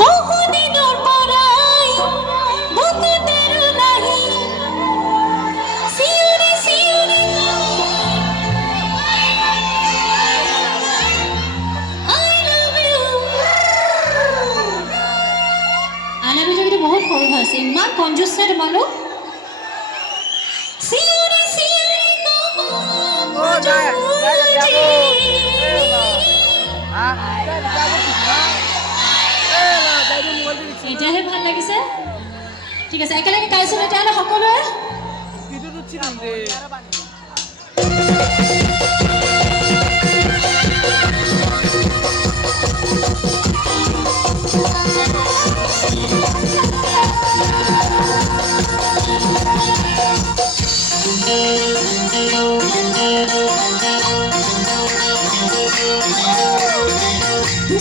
বহুদিনৰ পৰাই বুকুতেৰ নাহি চিঞৰি চিঞৰি I love you কিন্তু বহুত সৰু হৈ আছে ইমান কনজুচ নে তোমালোক চিঞৰি চিঞৰি এতিয়াহে ভাল লাগিছে ঠিক আছে একেলগে গাইছো তেতিয়াহ'লে সকলোৱে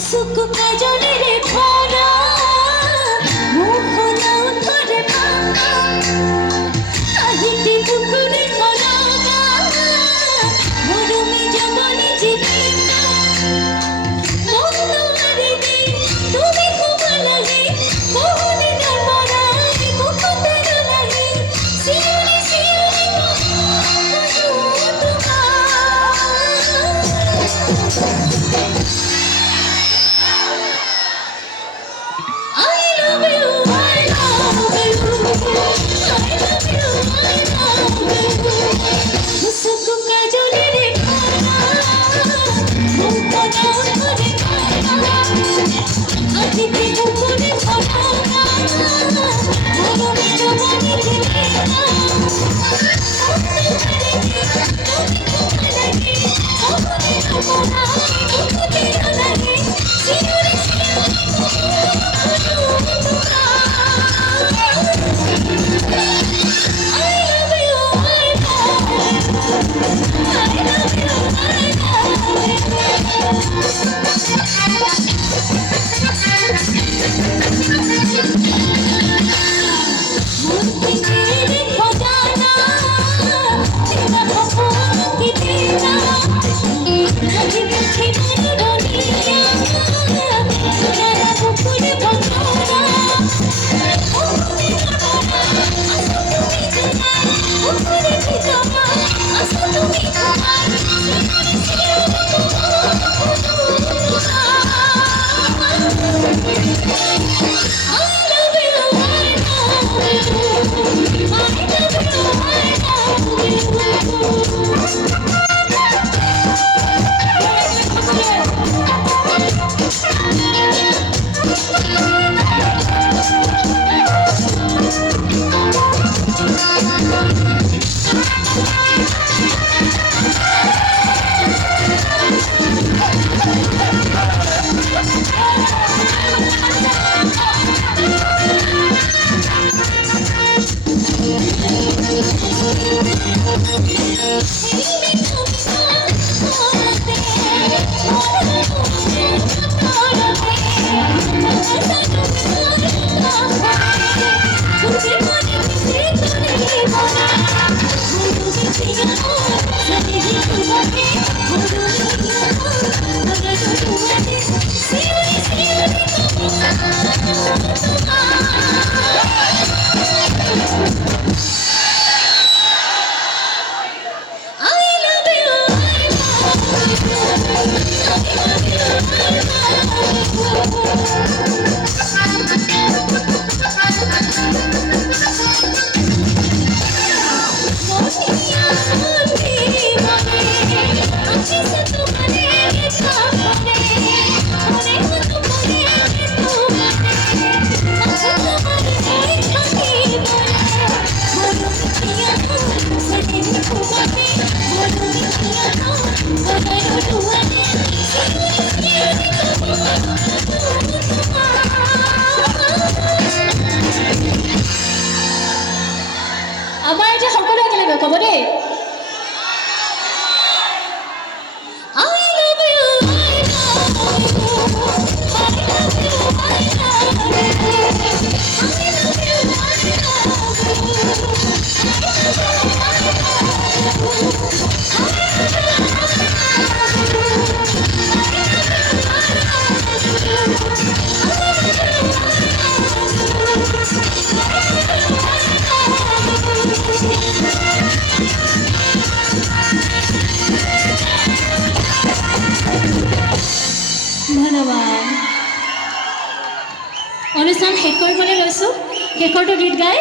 सुख काजले रे भरा मोहन उठरे पापा আহিতে পুকুরে ভরা মরুমি জবনে জীবিকা মন হারে দে তুমি খুব লাগে কোহনে নরমরা বুকুতে লাগে সিউরি সিউরি অনুষ্ঠান শেষ কৰিবলৈ লৈছোঁ শেষৰটো গীত গাই